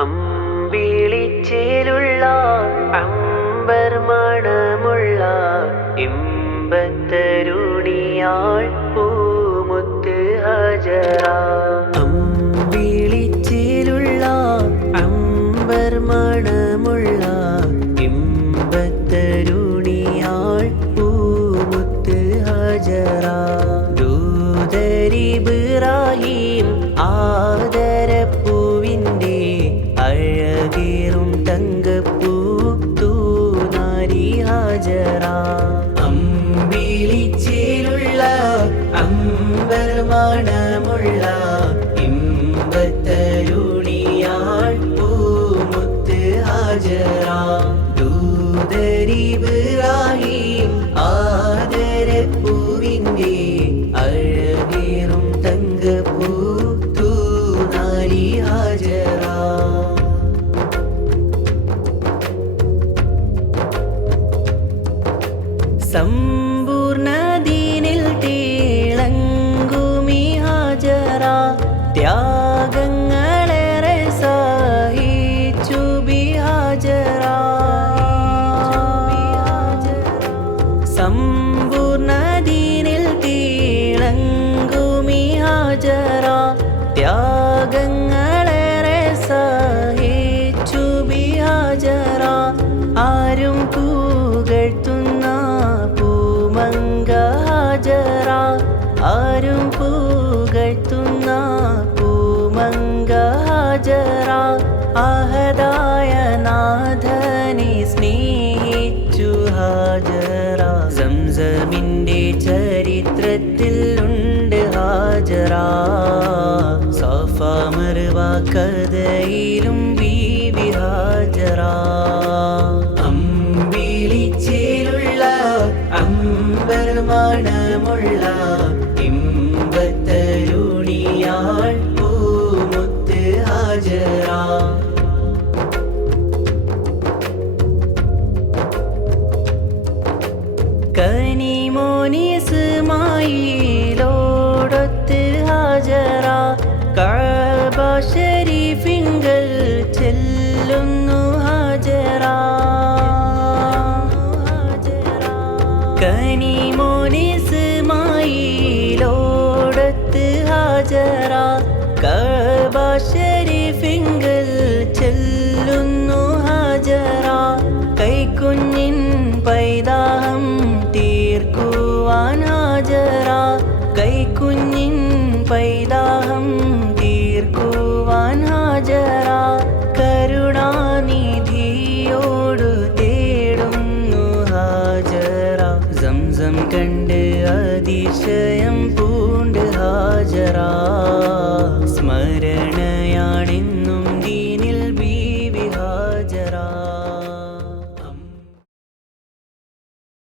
അമ്പിളിച്ചേലുള്ള അമ്പർ മണമുള്ള ഇമ്പത്തരുണിയാൾ പൂമുത്ത് ഹജറ. അമ്പിളിച്ചേലുള്ള അമ്പർ മണമുള്ള ഇമ്പത്തരുണിയാൾ പൂമുത്ത് ഹജറ. ദൂതരിബ്രാഹീം ആദരപ്പൂവിൻ്റെ അഴകേറും തങ്കപ്പൂ തൂനാരി ഹാജറ. അമ്പിളിച്ചേലുള്ള അമ്പർ മണമുള്ള ഇമ്പത്തരുണിയാൾ പൂമുത്ത് ഹാജറ. ദൂതരിബ്രാഹീം ആദരപ്പൂവിൻ്റെ അഴകേറും തങ്കപ്പൂ തൂനാരി ഹാജറ. സമ്പൂർണ്ണദീനിൽ തിളങ്ങുമി ഹാജറ. ത്യാഗങ്ങളേറെ സഹിച്ചു ബി ഹാജറ. സമ്പൂർണ്ണദീനിൽ തിളങ്ങുമി ഹാജറ. ത്യാഗങ്ങളേറെ സഹിച്ചു ബി ഹാജറ. ആരും പുകഴ്ത്തുന്ന പൂമങ്ക ഹാജറ. ആരും പുകഴ്ത്തുന്ന പൂമങ്ക ഹാജറ. അഹദായ നാഥനെ സ്നേഹിച്ചു ഹാജറ. സംസമിൻ്റെ ചരിത്രത്തിൽ ഉണ്ട് ഹാജറ. സഫ മർവ കഥയിലും ബീവി ഹാജറ. അമ്പിളിച്ചേലുള്ള അമ്പർ മണമുള്ള ഇമ്പത്തരുണിയാൾ പൂമുത്ത് ഹാജറ. കനിമോനി ഇസ്മായിലോടൊത്ത് ഹാജറ. കഅബ ശരീഫിങ്കൽ ചെല്ലുന്നു ഹാജറ. കനിമോനി ഇസ്മായിലോടൊത്ത് ഹാജറ. കഅബ ശരീഫിങ്കൽ ചെല്ലുന്നു ഹാജറ. കൈക്കുഞ്ഞിൻ പൈതാഹം തീർക്കുവാൻ ഹാജറ. കൈക്കുഞ്ഞിൻ പൈതാഹം തീർക്കുവാൻ ഹാജറ. കരുണാനിധിയോടു തേടുന്നു ഹാജറ. സംസം കണ്ട് അതിശയം